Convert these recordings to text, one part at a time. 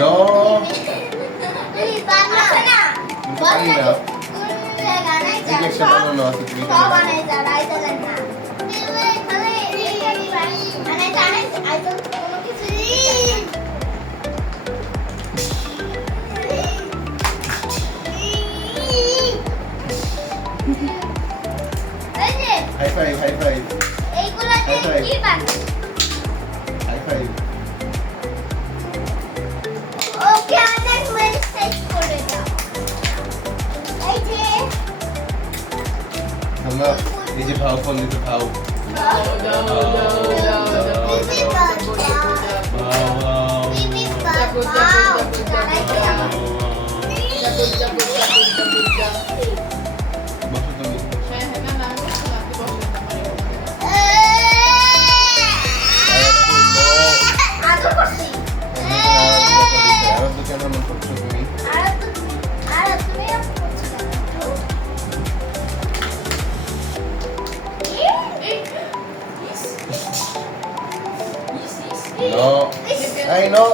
No. তুমি বানা না পারি না। তুমি গানাই যা ঠিক আছে বানানো আছে তুমি। সব বানাই যা রাইতা দেন না তুমি খালি এই মানে জানে আই তো কোনো কিছু এই যে হাই ফাইভ হাই ফাইভ এইগুলা দিয়ে কি বানাই হাই ফাইভ। ওকে অনেক মেসেজ করে দাও এই যে আমরা এই যে ভাও ফোন দিতে ভাও No. I know.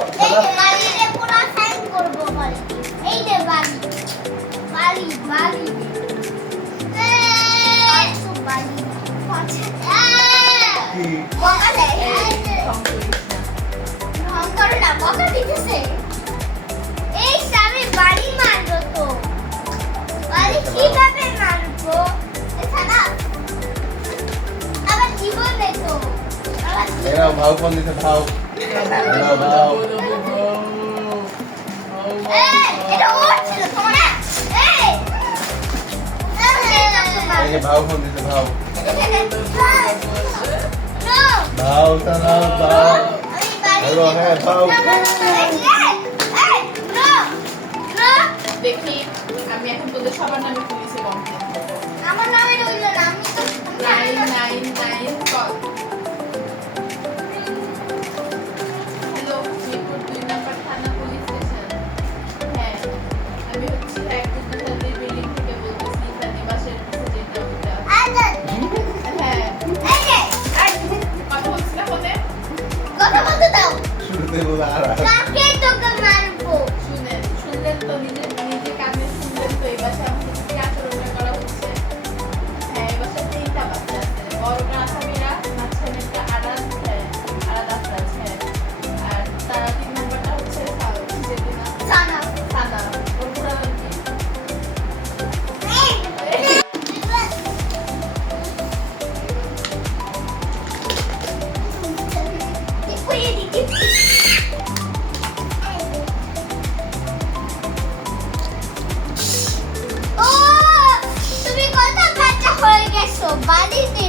Era भाव फोन दिते भाव Hello, भाव ये भाव फोन दिते भाव भाव चला भाव हेलो है भाव দেখি আমি এখন তোদের সবার নামে পুলিশে কমপ্লেইন করব আমার নামে রইল না আমি তো 999 কল হ্যালো মিরপুর 2 নাম্বার থানা পুলিশ স্টেশন হ্যাঁ আমি হচ্ছে এক বিল্ডিং থেকে বলতেছি নিবাসের কাছে যেতে হবে হ্যাঁ কথা বলছি না ফোনে কথা বলতে দাও শুরুতে বলা আর কাকে তোকে মারবো শুনলেন তো নিজে কানে শুনলেন তো এই বাসায় আমাদের কি আচরণটা করা হচ্ছে হ্যাঁ এই বাসায় 3টা বাচ্চা আছে বড়রা আসামিরা মাঝখানেরটা আরাদ আছে আর তারা 3 নম্বরটা হচ্ছে যেদিনা জানা সানা ওর পুরো নাম কি তুমি কত কাঁচা হয়ে গেছো বাড়িতে